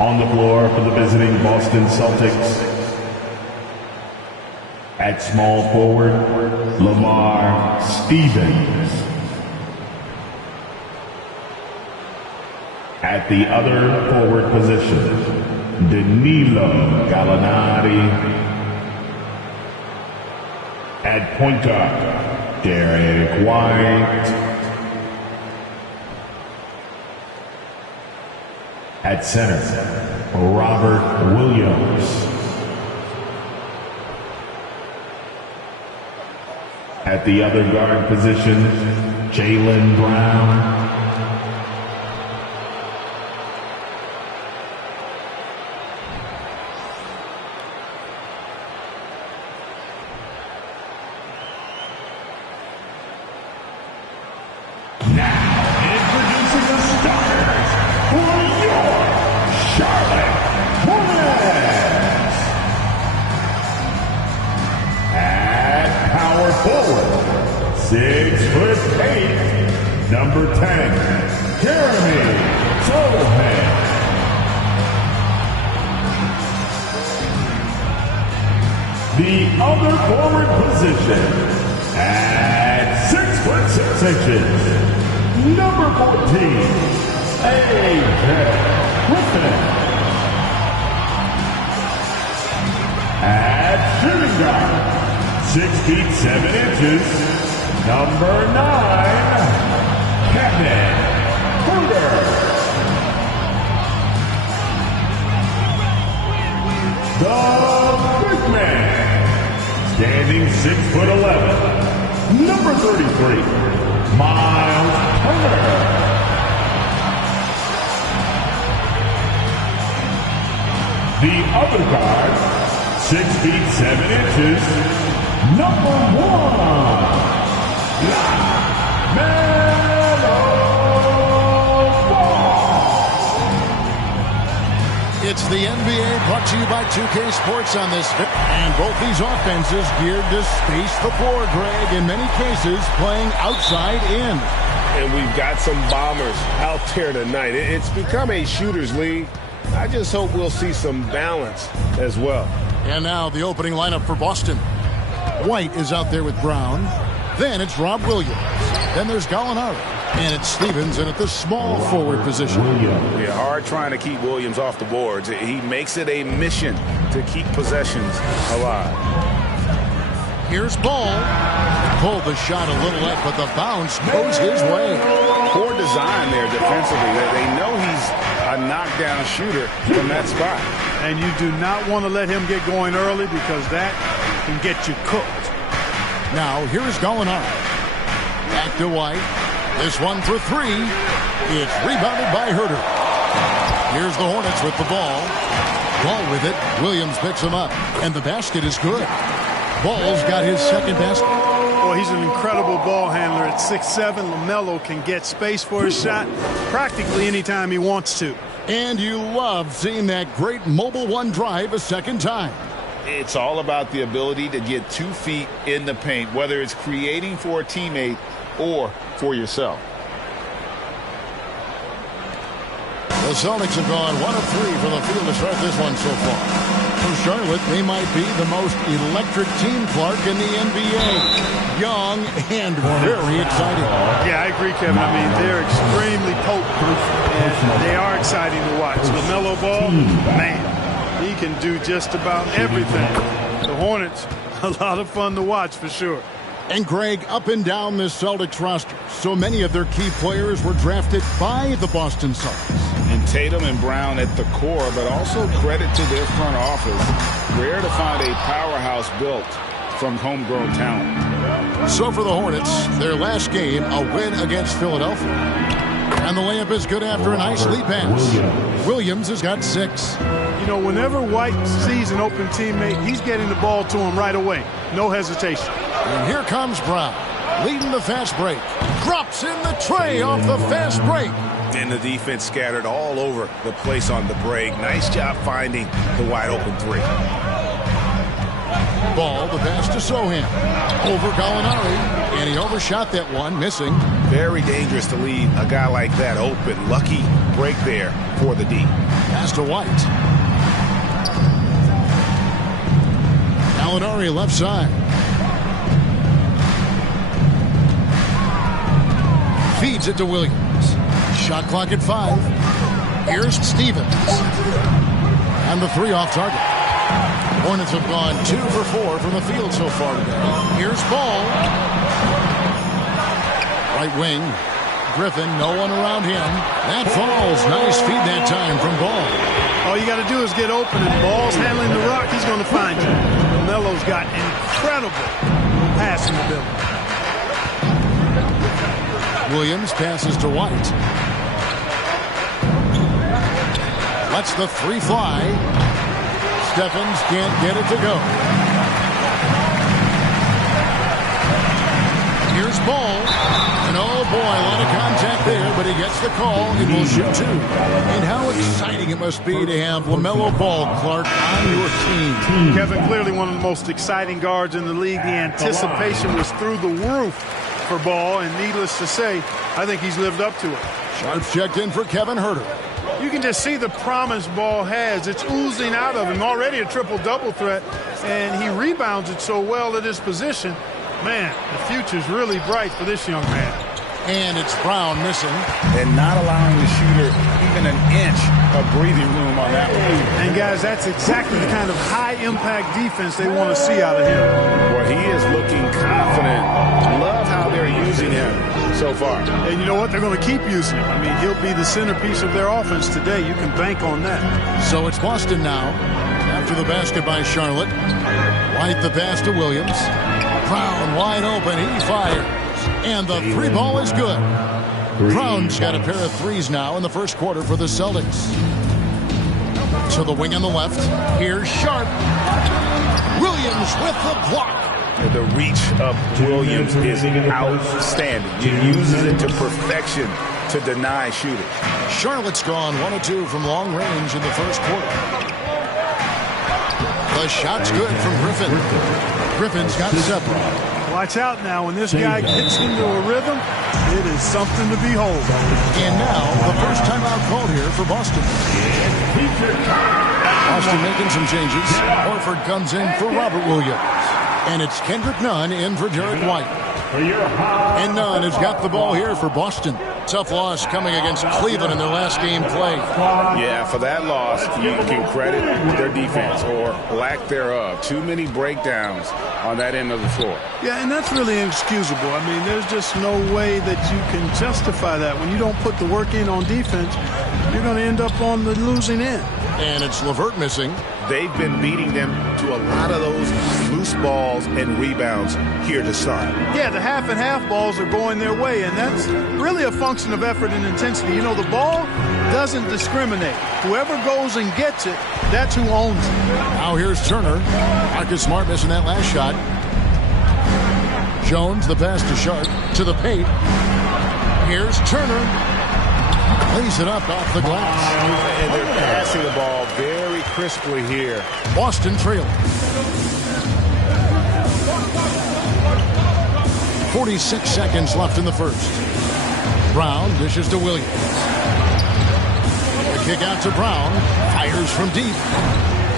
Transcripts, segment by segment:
On the floor for the visiting Boston Celtics, at small forward, Lamar Stevens. At the other forward position, Danilo Gallinari. At point guard, Derek White. At center, Robert Williams. At the other guard position, Jaylen Brown. Number 10, Jeremy Sochan. The other forward position at 6'6", number 14, AJ Griffin. At shooting guard, 6'7", number 9. Kevin Porter. The big man, standing 6'11", number 33, Miles Turner. The other guard, 6'7", number 1, It's the NBA brought to you by 2K Sports on this. And both these offenses geared to space the floor, Greg, in many cases playing outside in. And we've got some bombers out there tonight. It's become a shooter's league. I just hope we'll see some balance as well. And now the opening lineup for Boston. White is out there with Brown. Then it's Rob Williams. Then there's Gallinari. And it's Stevens in at the small forward position. Yeah, hard trying to keep Williams off the boards. He makes it a mission to keep possessions alive. Here's Ball. Pulled the shot a little late, but the bounce goes his way. Poor design there defensively. They know he's a knockdown shooter from that spot. And you do not want to let him get going early because that can get you cooked. Now, here's Gallinari. Back to White. This one for three. It's rebounded by Herter. Here's the Hornets with the ball. Ball with it. Williams picks him up. And the basket is good. Ball's got his second basket. Well, he's an incredible ball handler at 6'7". LaMelo can get space for his shot practically anytime he wants to. And you love seeing that great mobile one drive a second time. It's all about the ability to get 2 feet in the paint, whether it's creating for a teammate or for yourself. The Celtics have gone 1 of 3 from the field to start this one so far. For Charlotte, they might be the most electric team, Clark, in the NBA. Young and very exciting. Yeah, I agree, Kevin. I mean, they're extremely potent, and they are exciting to watch. LaMelo Ball, man, he can do just about everything. The Hornets, a lot of fun to watch for sure. And Greg, up and down this Celtics roster, so many of their key players were drafted by the Boston Celtics. And Tatum and Brown at the core, but also credit to their front office. Rare to find a powerhouse built from homegrown talent. So for the Hornets, their last game, a win against Philadelphia. And the layup is good after a nice lead pass. Williams has got 6. You know, whenever White sees an open teammate, he's getting the ball to him right away. No hesitation. And here comes Brown, leading the fast break. Drops in the tray off the fast break. And the defense scattered all over the place on the break. Nice job finding the wide open 3. Ball, the pass to Sochan. Over Gallinari. And he overshot that one, missing. Very dangerous to leave a guy like that open. Lucky break there for the D. Pass to White. Gallinari left side. Feeds it to Williams. Shot clock at 5. Here's Stevens. And the 3 off target. Hornets have gone 2 for 4 from the field so far today. Here's Ball. Right wing. Griffin, no one around him. That falls. Nice feed that time from Ball. All you got to do is get open, and Ball's handling the rock. He's going to find you. LaMelo's got incredible passing ability. Williams passes to White. Lets the 3 fly. Stephens can't get it to go. Here's Ball. And oh boy, a lot of contact there, but he gets the call. He will shoot 2. And how exciting it must be to have LaMelo Ball, Clark, on your team. Kevin, clearly one of the most exciting guards in the league. The anticipation was through the roof for Ball, and needless to say, I think he's lived up to it. Sharps checked in for Kevin Huerter. You can just see the promise Ball has. It's oozing out of him. Already a triple-double threat, and he rebounds it so well at his position. Man, the future's really bright for this young man. And it's Brown missing. And not allowing the shooter even an inch of breathing room on that one. And, guys, that's exactly the kind of high-impact defense they want to see out of him. Well, he is looking confident. Love how they're using him so far. And you know what? They're going to keep using him. I mean, he'll be the centerpiece of their offense today. You can bank on that. So it's Boston now. After the basket by Charlotte. White the pass to Williams. Brown wide open. He fires. And the 3 ball is good. Brown's got a pair of 3s now in the first quarter for the Celtics. To the wing on the left. Here's Sharp. Williams with the block. The reach of Williams is outstanding. He uses it to perfection to deny shooters. Charlotte's gone 1 of 2 from long range in the first quarter. The shot's good from Griffin. Griffin's got 7. Watch out now. When this guy gets into a rhythm, it is something to behold. And now, the first timeout called here for Boston. Boston making some changes. Horford comes in for Robert Williams. And it's Kendrick Nunn in for Derek White. And Nunn has got the ball here for Boston. Tough loss coming against Cleveland in their last game play. Yeah, for that loss, you can credit their defense or lack thereof. Too many breakdowns on that end of the floor. Yeah, and that's really inexcusable. I mean, there's just no way that you can justify that. When you don't put the work in on defense, you're going to end up on the losing end. And it's LeVert missing. They've been beating them to a lot of those loose balls and rebounds here to start. Yeah, the half and half balls are going their way, and that's really a function of effort and intensity. You know, the ball doesn't discriminate. Whoever goes and gets it, that's who owns it. Now here's Turner. Marcus Smart missing that last shot. Jones, the pass to Sharp, to the paint. Here's Turner. Lays it up off the glass. And they're passing the ball very crisply here. Boston trailing. 46 seconds left in the first. Brown dishes to Williams. The kick out to Brown. Fires from deep.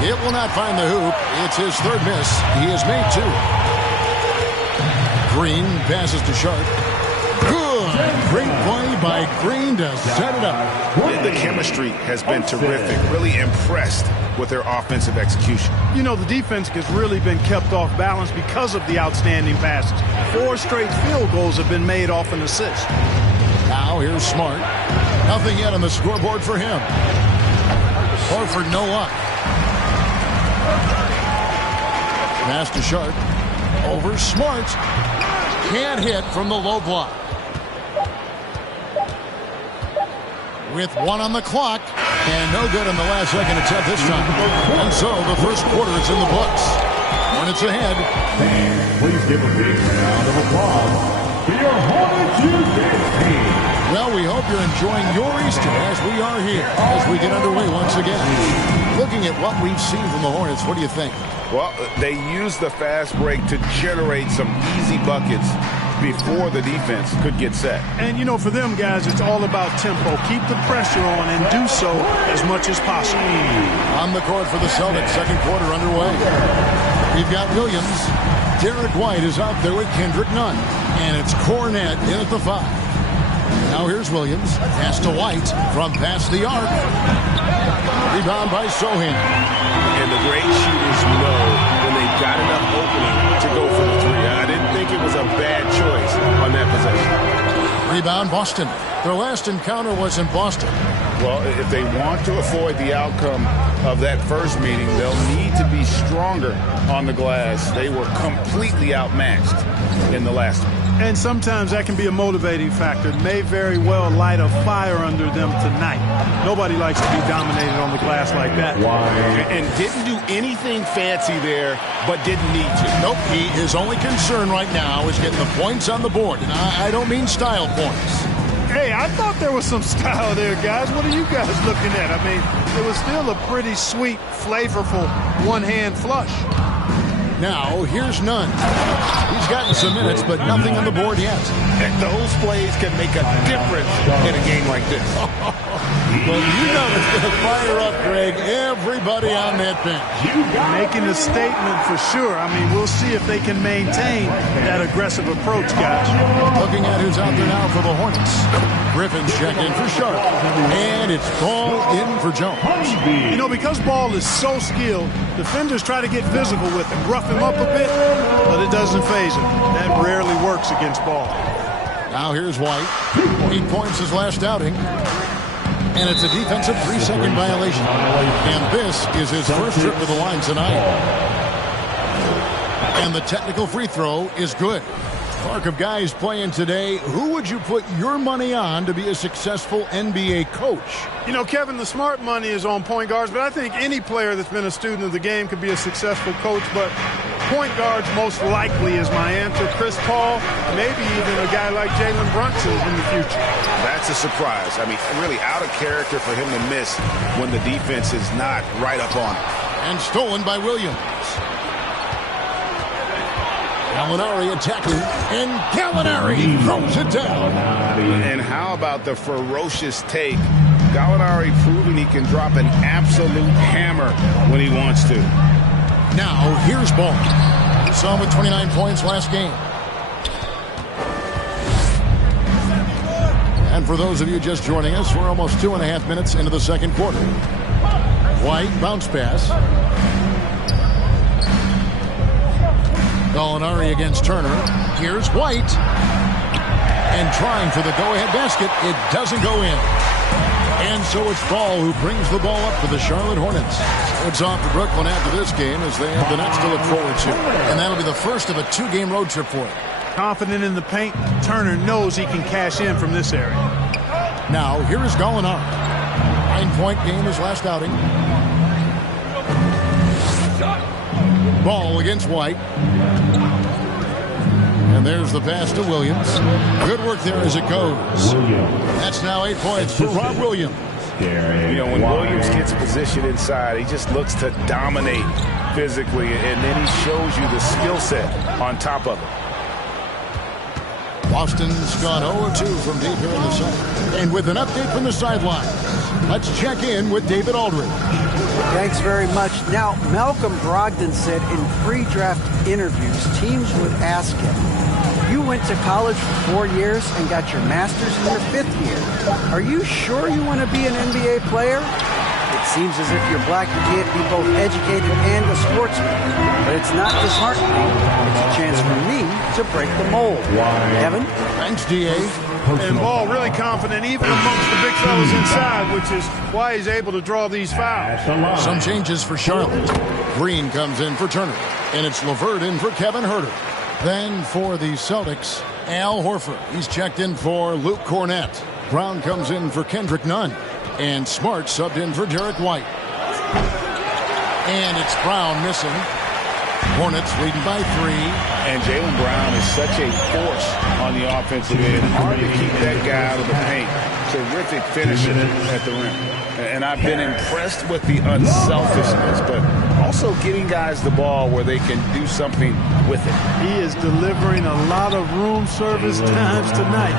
It will not find the hoop. It's his 3rd miss. He has made 2. Green passes to Sharp. Good. Great play by Green to set it up. The chemistry has been terrific. Really impressed with their offensive execution. You know, the defense has really been kept off balance because of the outstanding passes. 4 straight field goals have been made off an assist. Now here's Smart. Nothing yet on the scoreboard for him. Horford no luck. Pass to Sharp. Over Smart. Can't hit from the low block. With 1 on the clock, and no good in the last second attempt this time. And so the first quarter is in the books. Hornets ahead. Please give a big round of applause for your Hornets team. Well, we hope you're enjoying your Easter as we are here, as we get underway once again. Looking at what we've seen from the Hornets, what do you think? Well, they use the fast break to generate some easy buckets before the defense could get set. And, you know, for them guys, it's all about tempo. Keep the pressure on and do so as much as possible. On the court for the Celtics, second quarter underway. We've got Williams. Derek White is out there with Kendrick Nunn. And it's Cornette in at the 5. Now here's Williams. Pass to White from past the arc. Rebound by Sohan. And the great shooters know when they've got enough opening to go for the 3. I didn't think it was a bad choice on that possession. Rebound Boston. Their last encounter was in Boston. Well, if they want to avoid the outcome of that first meeting, they'll need to be stronger on the glass. They were completely outmatched in the last one. And sometimes that can be a motivating factor. It may very well light a fire under them tonight. Nobody likes to be dominated on the glass like that. And didn't do anything fancy there, but didn't need to. Nope, his only concern right now is getting the points on the board. And I don't mean style points. Hey, I thought there was some style there, guys. What are you guys looking at? I mean, it was still a pretty sweet, flavorful one-hand flush. Now, here's Nunn. He's gotten some minutes, but nothing on the board yet. And those plays can make a difference in a game like this. Well, you know it's going to fire up, Greg, everybody on that bench. Making a statement for sure. I mean, we'll see if they can maintain that aggressive approach, guys. Looking at who's out there now for the Hornets. Griffin's checked in for Sharp. And it's Ball in for Jones. You know, because Ball is so skilled, defenders try to get physical with him, rough him up a bit, but it doesn't faze him. That rarely works against Ball. Now here's White. 8 points his last outing. And it's a defensive 3-second violation. And this is his first trip to the line tonight. And the technical free throw is good. Mark of guys playing today, who would you put your money on to be a successful NBA coach? You know, Kevin, the smart money is on point guards, but I think any player that's been a student of the game could be a successful coach, but point guards most likely is my answer. Chris Paul, maybe even a guy like Jalen Brunson in the future. That's a surprise. I mean, really out of character for him to miss when the defense is not right up on him. And stolen by Williams. Gallinari attacking, and Gallinari throws it down. And how about the ferocious take? Gallinari proving he can drop an absolute hammer when he wants to. Now, here's Ball. We saw him with 29 points last game. And for those of you just joining us, we're almost 2.5 minutes into the second quarter. White bounce pass. Gallinari against Turner. Here's White. And trying for the go-ahead basket. It doesn't go in. And so it's Ball who brings the ball up for the Charlotte Hornets. It's off to Brooklyn after this game as they have the Nets to look forward to. And that'll be the first of a 2-game road trip for them. Confident in the paint, Turner knows he can cash in from this area. Now, here is Gallinari. 9-point game his last outing. Ball against White. And there's the pass to Williams. Good work there as it goes. That's now 8 points for Rob Williams. You know, when Williams gets positioned inside, he just looks to dominate physically, and then he shows you the skill set on top of it. Boston's gone 0-2 from deep here in the center. And with an update from the sideline, let's check in with David Aldridge. Thanks very much. Now, Malcolm Brogdon said in pre-draft interviews, teams would ask him, you went to college for 4 years and got your master's in your 5th year. Are you sure you want to be an NBA player? It seems as if you're black, you can't be both educated and a sportsman. But it's not disheartening. It's a chance for me to break the mold. Evan? Thanks, D.A. And Ball really confident even amongst the big fellas inside, which is why he's able to draw these fouls. Some changes for Charlotte. Green comes in for Turner. And it's LeVert in for Kevin Huerter. Then for the Celtics, Al Horford. He's checked in for Luke Cornette. Brown comes in for Kendrick Nunn. And Smart subbed in for Derek White. And it's Brown missing. Hornets leading by 3. And Jaylen Brown is such a force on the offensive end. Hard to keep that guy out of the paint. Terrific finisher at the rim. And I've been impressed with the unselfishness, but also getting guys the ball where they can do something with it. He is delivering a lot of room service times tonight.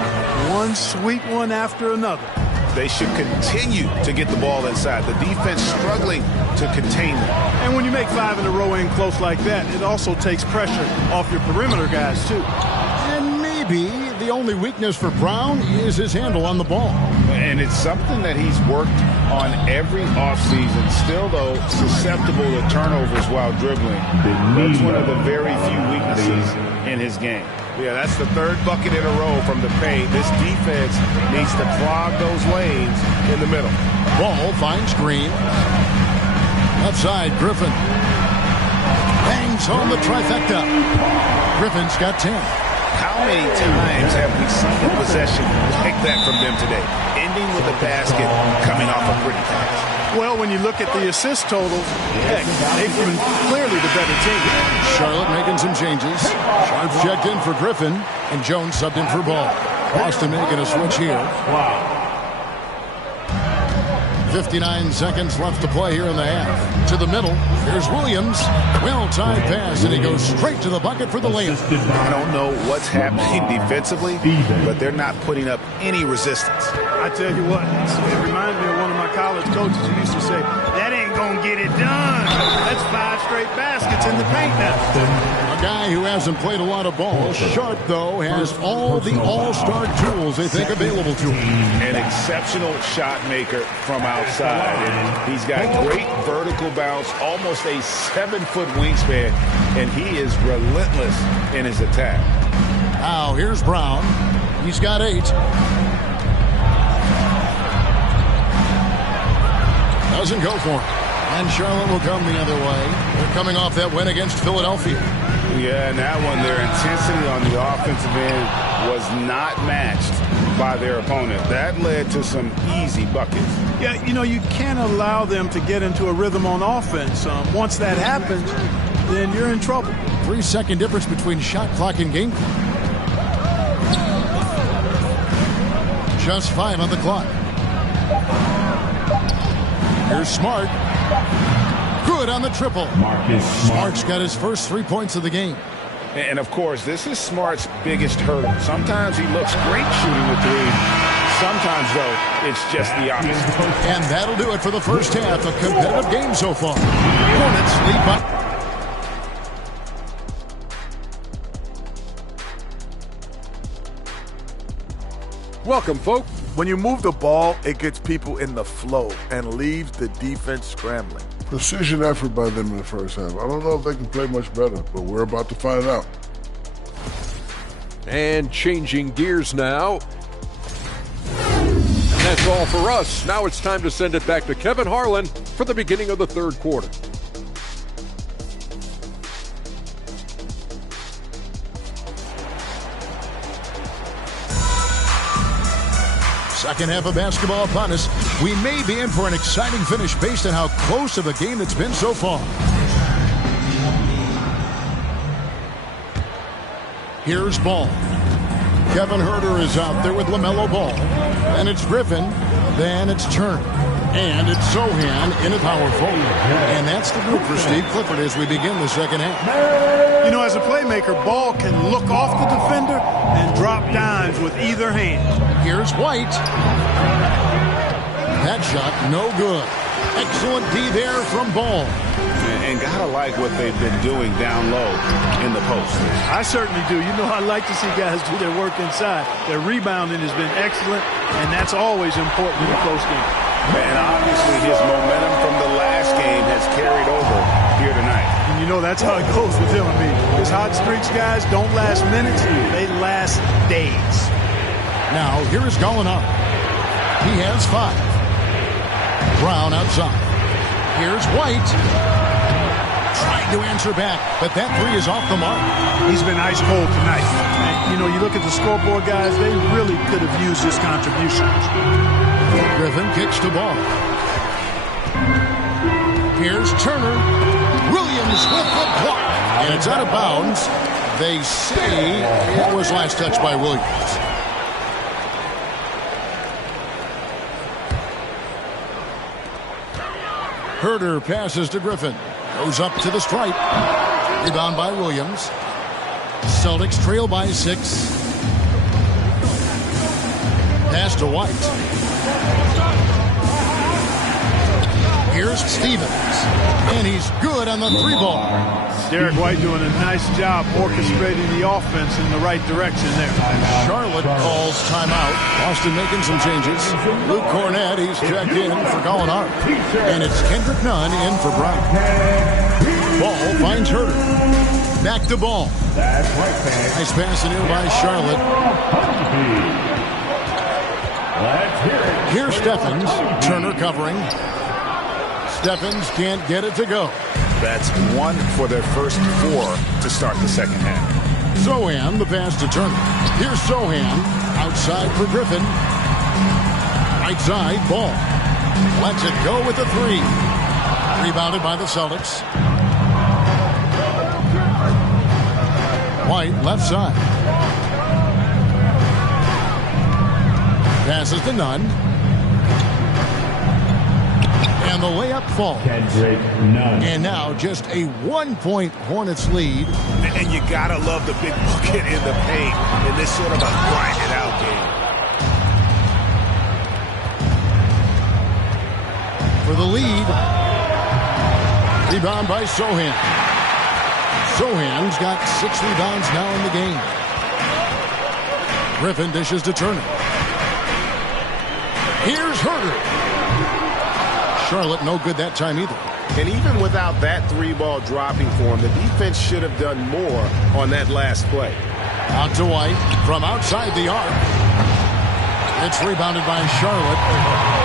One sweet one after another. They should continue to get the ball inside. The defense struggling to contain them. And when you make 5 in a row in close like that, it also takes pressure off your perimeter guys, too. And maybe the only weakness for Brown is his handle on the ball. And it's something that he's worked on every offseason. Still, though, susceptible to turnovers while dribbling. That's one of the very few weaknesses in his game. Yeah, that's the 3rd bucket in a row from the paint. This defense needs to clog those lanes in the middle. Ball finds Green. Left side, Griffin. Bangs home the trifecta. Griffin's got 10. How many times have we seen a possession like that from them today? Ending with a basket, coming off a pretty pass. Well, when you look at the assist totals, heck, they've been clearly the better team. Charlotte making some changes. Sharp checked in for Griffin, and Jones subbed in for Ball. Boston making a switch here. 59 seconds left to play here in the half. To the middle, here's Williams. Well-timed pass, and he goes straight to the bucket for the layup. I don't know what's happening defensively, but they're not putting up any resistance. I tell you what, it reminds me of one of my college coaches who used to say, that ain't going to get it done. That's 5 straight baskets in the paint now. A guy who hasn't played a lot of ball. Sharp, though, has all the all-star tools they think available to him. An exceptional shot maker from outside. And he's got great vertical bounce, almost a 7-foot wingspan, and he is relentless in his attack. Now, here's Brown. He's got 8. Doesn't go for it. And Charlotte will come the other way. They're coming off that win against Philadelphia. Yeah, and that one, their intensity on the offensive end was not matched by their opponent. That led to some easy buckets. Yeah, you know, you can't allow them to get into a rhythm on offense. Once that happens, then you're in trouble. 3-second difference between shot clock and game clock. Just 5 on the clock. Here's Smart. Good on the triple. Smart's got his first 3 points of the game. And, of course, this is Smart's biggest hurdle. Sometimes he looks great shooting the 3. Sometimes, though, it's just the opposite. And that'll do it for the first half. A competitive game so far. Hornets lead by... Welcome, folks. When you move the ball, it gets people in the flow and leaves the defense scrambling. Precision effort by them in the first half. I don't know if they can play much better, but we're about to find out. And changing gears now. And that's all for us. Now it's time to send it back to Kevin Harlan for the beginning of the 3rd quarter. Second half of basketball upon us. We may be in for an exciting finish based on how close of a game it's been so far. Here's Ball. Kevin Huerter is out there with LaMelo Ball. Then it's Griffin. Then it's Turner. And it's Sohan in a power forward. And that's the group for Steve Clifford as we begin the second half. You know, as a playmaker, Ball can look off the defender and drop dimes with either hand. Here's White. That shot, no good. Excellent D there from Ball. And gotta like what they've been doing down low in the post. I certainly do. You know, I like to see guys do their work inside. Their rebounding has been excellent, and that's always important in a close game. And obviously his momentum from the last game has carried over here tonight. And you know, that's how it goes with him. I mean, his hot streaks, guys, don't last minutes. They last days. Now, here is Gallinari. He has 5. Brown outside. Here's White. Trying to answer back, but that 3 is off the mark. He's been ice cold tonight. And, you know, you look at the scoreboard, guys, they really could have used his contribution. Griffin kicks the ball. Here's Turner. Williams with the block. And it's out of bounds. They say it was last touched by Williams. Herder passes to Griffin. Goes up to the stripe. Rebound by Williams. Celtics trail by 6. Pass to White. Here's Stevens. And he's good on the 3-ball. Derek White doing a nice job orchestrating the offense in the right direction there. Charlotte calls timeout. Boston making some changes. Luke Cornett, he's checked in for Colin Hart. And it's Kendrick Nunn in for Brown. Ball finds Herder. Back to Ball. Nice pass in here by Charlotte. Here's Stephens. Turner covering. Stephens can't get it to go. That's 1 for their first 4 to start the second half. Sohan, the pass to Turner. Here's Sohan. Outside for Griffin. Right side, Ball. Lets it go with the 3. Rebounded by the Celtics. White, left side. Passes to Nunn. And the layup falls. And now just a 1-point Hornets lead. And you gotta love the big bucket in the paint in this sort of a grinded out game. For the lead. Rebound by Sohan. Sohan's got 6 rebounds now in the game. Griffin dishes to Turner. Here's Herder. Charlotte no good that time either. And even without that 3-ball dropping for him, the defense should have done more on that last play. Out to White from outside the arc. It's rebounded by Charlotte.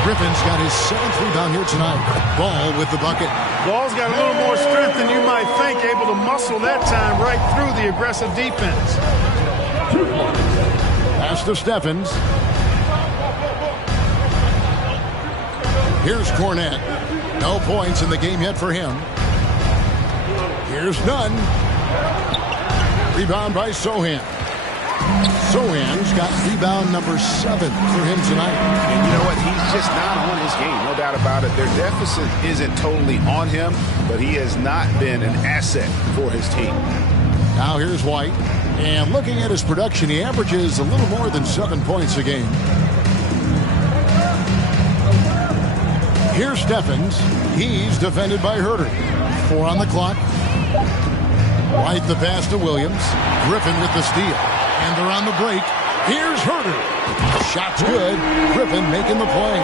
Griffin's got his 7th rebound here tonight. Ball with the bucket. Ball's got a little more strength than you might think, able to muscle that time right through the aggressive defense. Pass to Stephens. Here's Cornett. No points in the game yet for him. Here's Nunn. Rebound by Sohan. Sohan's got rebound number 7 for him tonight. And you know what? He's just not on his game. No doubt about it. Their deficit isn't totally on him, but he has not been an asset for his team. Now here's White. And looking at his production, he averages a little more than 7 points a game. Here's Stephens. He's defended by Herder. 4 on the clock. White the pass to Williams. Griffin with the steal. And they're on the break. Here's Herder. Shot's good. Griffin making the play.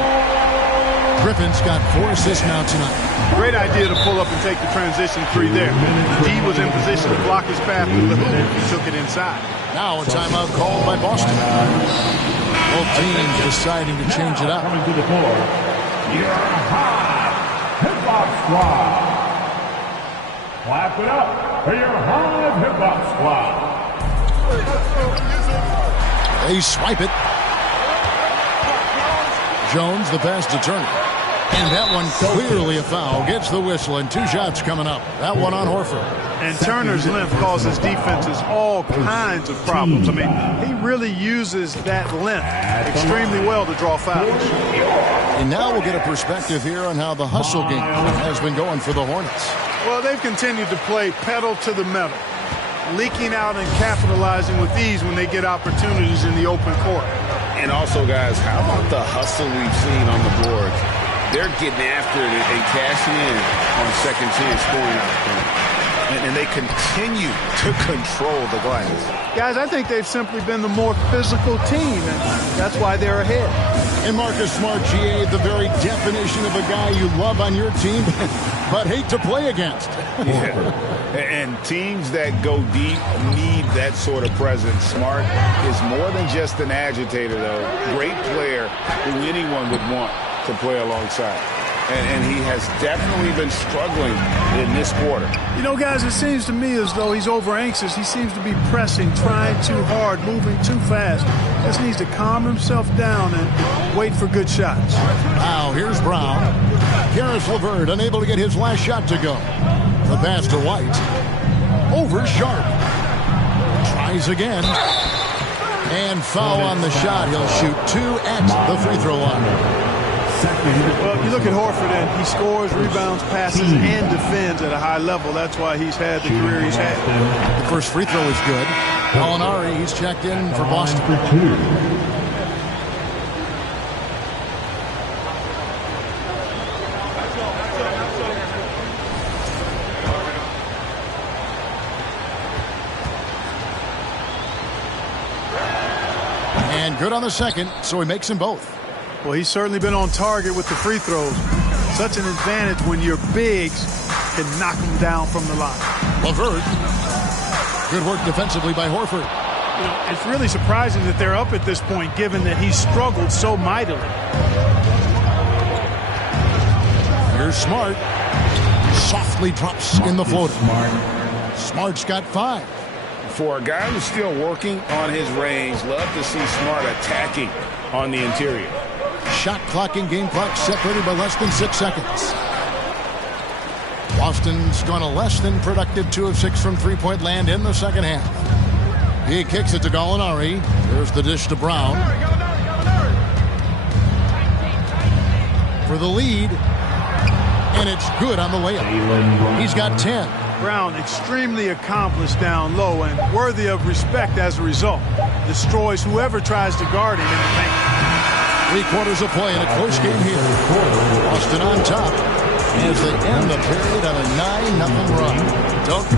Griffin's got 4 assists now tonight. Great idea to pull up and take the transition 3 there. D was in position to block his path to the hoop. He took it inside. Now a timeout called by Boston. Both teams deciding to change it up. Your Hive Hip-Hop Squad. Clap it up for your Hive Hip-Hop Squad. They swipe it. Jones the pass to Turner. And that one clearly a foul. Gets the whistle and 2 shots coming up. That one on Horford. And Turner's length causes defenses all kinds of problems. I mean, he really uses that length extremely well to draw fouls. And now we'll get a perspective here on how the hustle game has been going for the Hornets. Well, they've continued to play pedal to the metal, leaking out and capitalizing with ease when they get opportunities in the open court. And also, guys, how about the hustle we've seen on the boards? They're getting after it and cashing in on second chance scoring opportunities. And they continue to control the glass. Guys, I think they've simply been the more physical team, and that's why they're ahead. And Marcus Smart, GA, the very definition of a guy you love on your team, but hate to play against. Yeah. And teams that go deep need that sort of presence. Smart is more than just an agitator, though. Great player who anyone would want to play alongside. And he has definitely been struggling in this quarter. You know, guys, it seems to me as though he's over anxious. He seems to be pressing, trying too hard, moving too fast. Just needs to calm himself down and wait for good shots. Now, here's Brown. Karis LeVert unable to get his last shot to go. The pass to White. Over Sharp. Tries again. And foul on the shot. He'll shoot 2 at the free throw line. Well, you look at Horford, and he scores, rebounds, passes, and defends at a high level. That's why he's had the career he's had. The first free throw is good. Gallinari, he's checked in for Boston. And good on the second, so he makes them both. Well, he's certainly been on target with the free throws. Such an advantage when your bigs can knock them down from the line. LeVert. Good work defensively by Horford. You know, it's really surprising that they're up at this point, given that he's struggled so mightily. Here's Smart. Softly drops in the floater. Smart's got 5. For a guy who's still working on his range, love to see Smart attacking on the interior. Shot clock and game clock separated by less than 6 seconds. Boston's gone a less than productive 2 of 6 from three-point land in the second half. He kicks it to Gallinari. There's the dish to Brown. For the lead. And it's good on the layup. He's got 10. Brown extremely accomplished down low and worthy of respect as a result. Destroys whoever tries to guard him in the paint. 3 quarters of play in a close game here. Boston on top as they end the period on a 9-0 run. Dunk.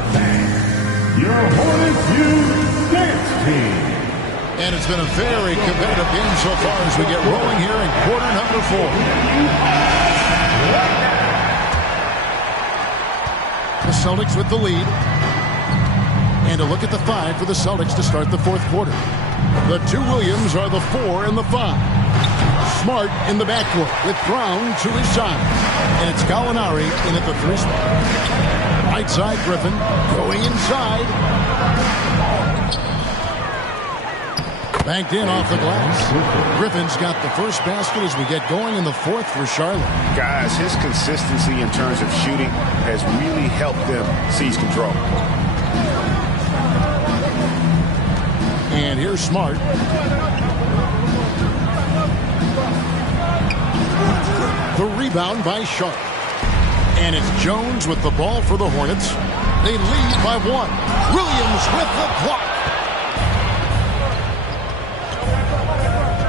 Your Hornets youth dance team. And it's been a very competitive game so far as we get rolling here in quarter number 4. The Celtics with the lead. And a look at the 5 for the Celtics to start the 4th quarter. The 2 Williams are the 4 and the 5. Smart in the backcourt with Brown to his side. And it's Gallinari in at the 3 spot. Right side, Griffin going inside. Banked in off the glass. Griffin's got the first basket as we get going in the 4th for Charlotte. Guys, his consistency in terms of shooting has really helped them seize control. And here's Smart. The rebound by Sharp. And it's Jones with the ball for the Hornets. They lead by 1. Williams with the block.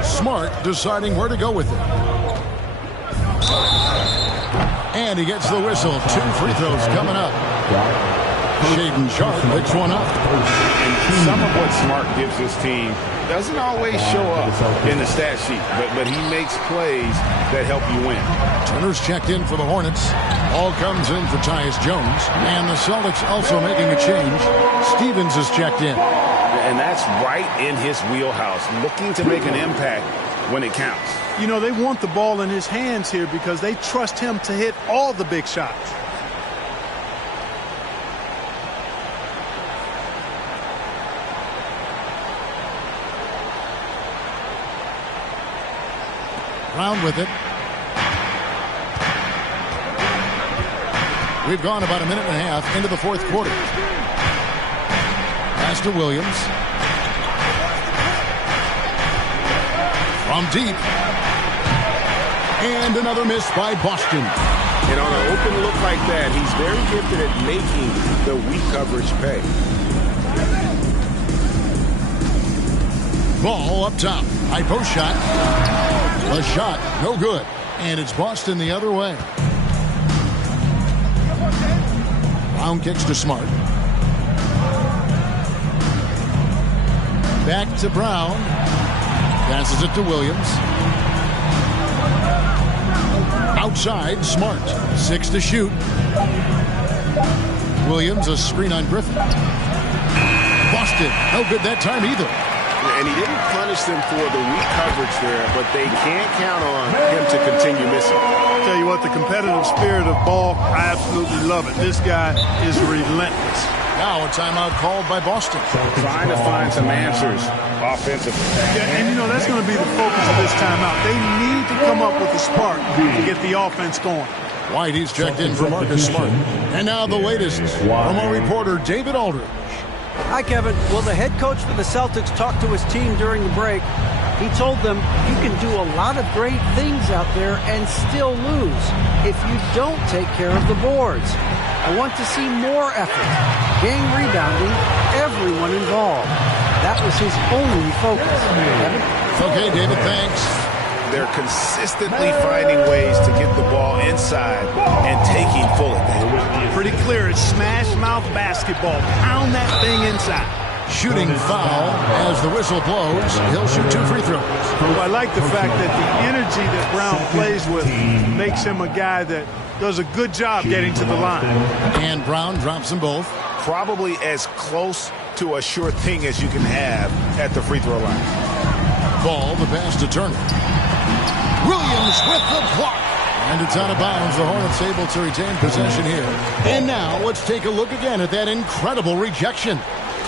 Smart deciding where to go with it. And he gets the whistle. 2 free throws coming up. Shaedon Sharpe picks one up. And some of what Smart gives his team doesn't always show up in the stat sheet, but he makes plays that help you win. Turner's checked in for the Hornets. Ball comes in for Tyus Jones. And the Celtics also making a change. Stevens is checked in. And that's right in his wheelhouse, looking to make an impact when it counts. You know, they want the ball in his hands here because they trust him to hit all the big shots. Brown with it. We've gone about a minute and a half into the 4th quarter. Pass to Williams. From deep. And another miss by Boston. And on an open look like that, he's very gifted at making the weak coverage pay. Ball up top. High post shot. The shot, no good. And it's Boston the other way. Brown kicks to Smart. Back to Brown. Passes it to Williams. Outside, Smart. 6 to shoot. Williams, a screen on Griffin. Boston, no good that time either. And he didn't punish them for the weak coverage there, but they can't count on him to continue missing. I'll tell you what, the competitive spirit of Ball, I absolutely love it. This guy is relentless. Now a timeout called by Boston. Trying to find some answers offensively. Yeah, and you know, that's going to be the focus of this timeout. They need to come up with a spark to get the offense going. White, he's checked in for Marcus Smart. And now the latest from our reporter, David Aldridge. Hi, Kevin. Well, the head coach for the Celtics talked to his team during the break. He told them, you can do a lot of great things out there and still lose if you don't take care of the boards. I want to see more effort, gang rebounding, everyone involved. That was his only focus. Kevin? Okay, David, thanks. They're consistently finding ways to get the ball inside and taking full advantage. Pretty clear, it's smash mouth basketball. Pound that thing inside. Shooting foul as the whistle blows. He'll shoot 2 free throws. Well, I like the fact that the energy that Brown plays with makes him a guy that does a good job getting to the line. And Brown drops them both. Probably as close to a sure thing as you can have at the free throw line. Ball, the pass to Turner. Williams with the block. And it's out of bounds. The Hornets able to retain possession here. And now let's take a look again at that incredible rejection.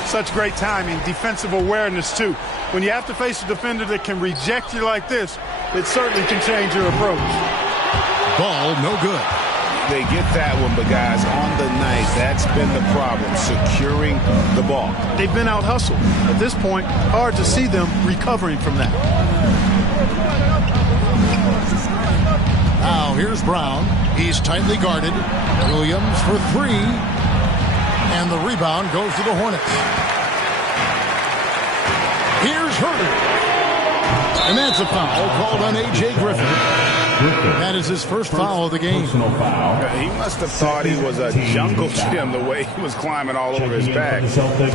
Such great timing, defensive awareness too. When you have to face a defender that can reject you like this, it certainly can change your approach. Ball, no good. They get that one, but guys, on the night, that's been the problem, securing the ball. They've been out-hustled. At this point, hard to see them recovering from that. Now, here's Brown. He's tightly guarded. Williams for 3. And the rebound goes to the Hornets. Here's Herter. And that's a foul called on A.J. Griffin. That is his first foul of the game. He must have thought he was a jungle gym the way he was climbing all over his back.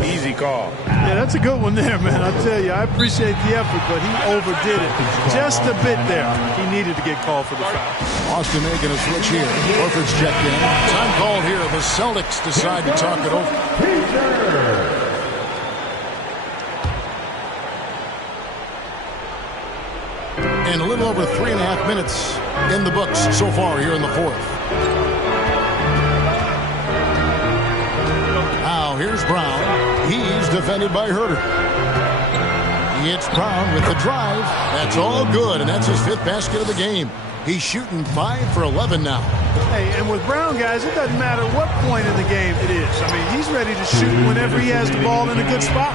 Easy call. Yeah, that's a good one there, man. I'll tell you, I appreciate the effort, but he overdid it just a bit there. He needed to get called for the foul. Austin making a switch here. Horford's checked in. Time called here. The Celtics decide to talk it over. And a little over 3.5 minutes in the books so far here in the fourth. Now here's Brown. He's defended by Herter. It's Brown with the drive. That's all good, and that's his 5th basket of the game. He's shooting 5 for 11 now. Hey, and with Brown, guys, it doesn't matter what point in the game it is. I mean, he's ready to shoot whenever he has the ball in a good spot.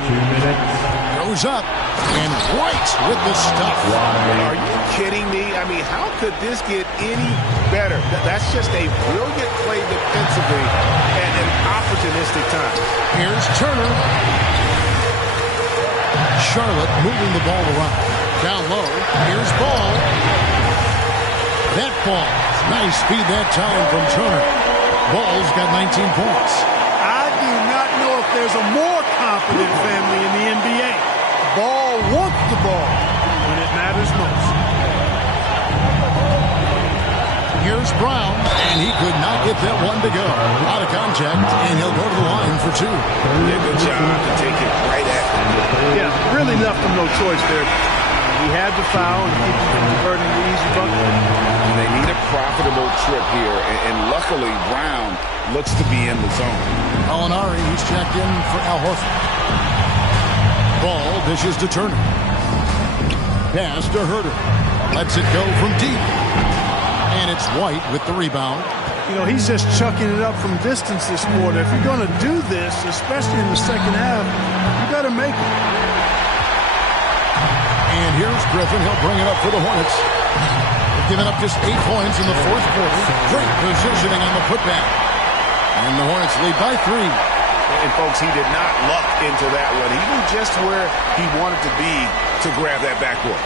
Goes up, and White with the stuff. Are you kidding me? I mean, how could this get any better? That's just a brilliant play defensively at an opportunistic time. Here's Turner. Charlotte moving the ball around. Down low. Here's Ball. That ball. Nice speed that time from Turner. Ball's got 19 points. I do not know if there's a more confident family in the NBA. Ball wants the ball when it matters most. Here's Brown, and he could not get that one to go. Out of contact, and he'll go to the line for 2. Yeah, good job to take it right at him. Yeah, really left him no choice there. He had the foul and keep him from converting the easy bucket. They need a profitable trip here, and luckily Brown looks to be in the zone. Molinari, he's checked in for Al Horford. Ball dishes to Turner. Pass to Herter. Lets it go from deep. And it's White with the rebound. You know, he's just chucking it up from distance this quarter. If you're going to do this, especially in the second half, you got to make it. And here's Griffin. He'll bring it up for the Hornets. They've given up just 8 points in the fourth quarter. Great positioning on the putback. And the Hornets lead by 3. And, folks, he did not luck into that one. He knew just where he wanted to be to grab that backboard.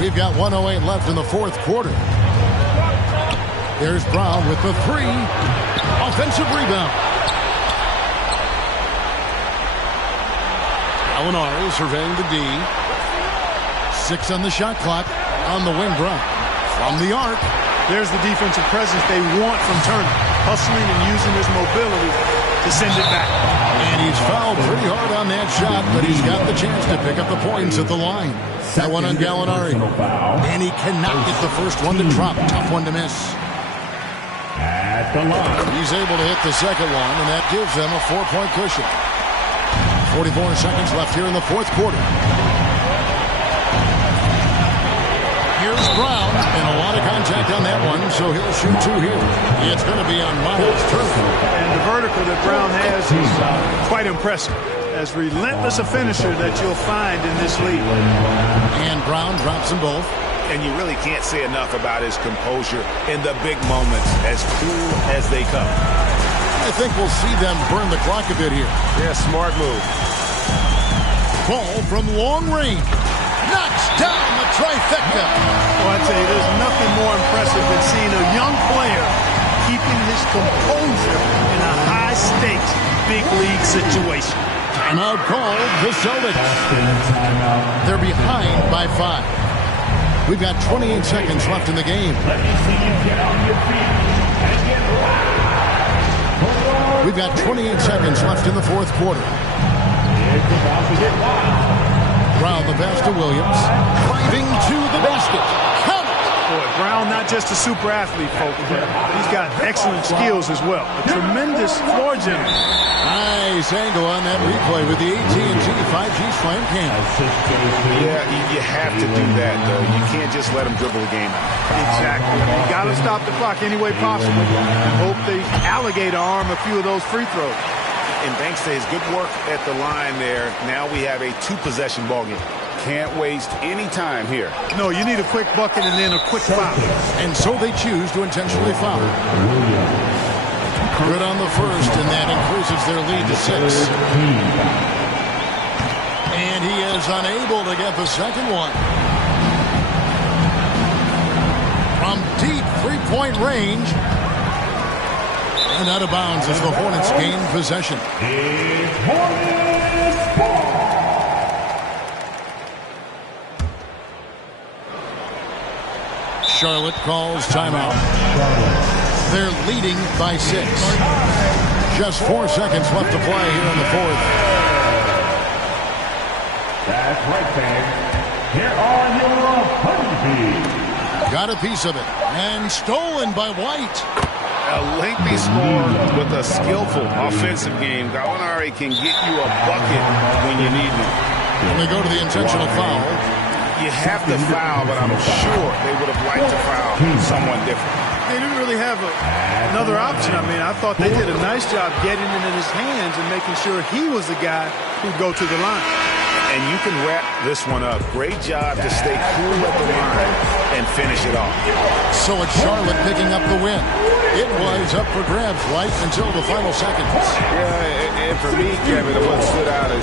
We've got 1:08 left in the fourth quarter. There's Brown with the 3. Offensive rebound. Molinari surveying the D. 6 on the shot clock. On the wing, Brown. From the arc. There's the defensive presence they want from Turner. Hustling and using his mobility to send it back. And he's fouled pretty hard on that shot, but he's got the chance to pick up the points at the line. That one on Gallinari. And he cannot get the first one to drop. Tough one to miss. At the line. He's able to hit the second one, and that gives them a 4-point cushion. 44 seconds left here in the fourth quarter. Here's Brown, and a lot of contact on that one, so he'll shoot two here. It's going to be on Miles Turner. And the vertical that Brown has is quite impressive. As relentless a finisher that you'll find in this league. And Brown drops them both. And you really can't say enough about his composure in the big moments, as cool as they come. I think we'll see them burn the clock a bit here. Yeah, smart move. Ball from long range. Knocks down the trifecta. Well, I'd say there's nothing more impressive than seeing a young player keeping his composure in a high-stakes, big league situation. Timeout called the Celtics. They're behind by 5. We've got 28 seconds left in the game. Let me see you get on your feet and get loud. We've got 28 seconds left in the fourth quarter. It's about to get wild. Brown the pass to Williams. Driving to the basket. Count it. Boy, Brown not just a super athlete, folks, but he's got excellent skills as well. A tremendous floor general. Nice angle on that replay with the AT&T 5G Slam Cam. Yeah, you have to do that, though. You can't just let him dribble the game out. Exactly. You got to stop the clock any way possible and hope they alligator arm a few of those free throws. And thanks to his good work at the line there, now we have a 2-possession ball game. Can't waste any time here. No, you need a quick bucket and then a quick foul. And so they choose to intentionally foul. Good on the first, and that increases their lead to 6. And he is unable to get the second one. From deep three-point range. And out of bounds as the Hornets gain possession. It's Hornets ball. Charlotte calls timeout. They're leading by 6. Just 4 seconds left to play here in the fourth. That's right, fans. Here are your honeybees. Got a piece of it. And stolen by White. A lengthy score with a skillful offensive game. Gallinari can get you a bucket when you need it. And they go to the intentional foul. You have to foul, but I'm sure they would have liked to foul someone different. They didn't really have another option. I mean, I thought they did a nice job getting it in his hands and making sure he was the guy who'd go to the line. And you can wrap this one up. Great job to stay cool at the line and finish it off. So it's Charlotte picking up the win. It was up for grabs right until the final seconds. Yeah, and for me, Kevin, what stood out is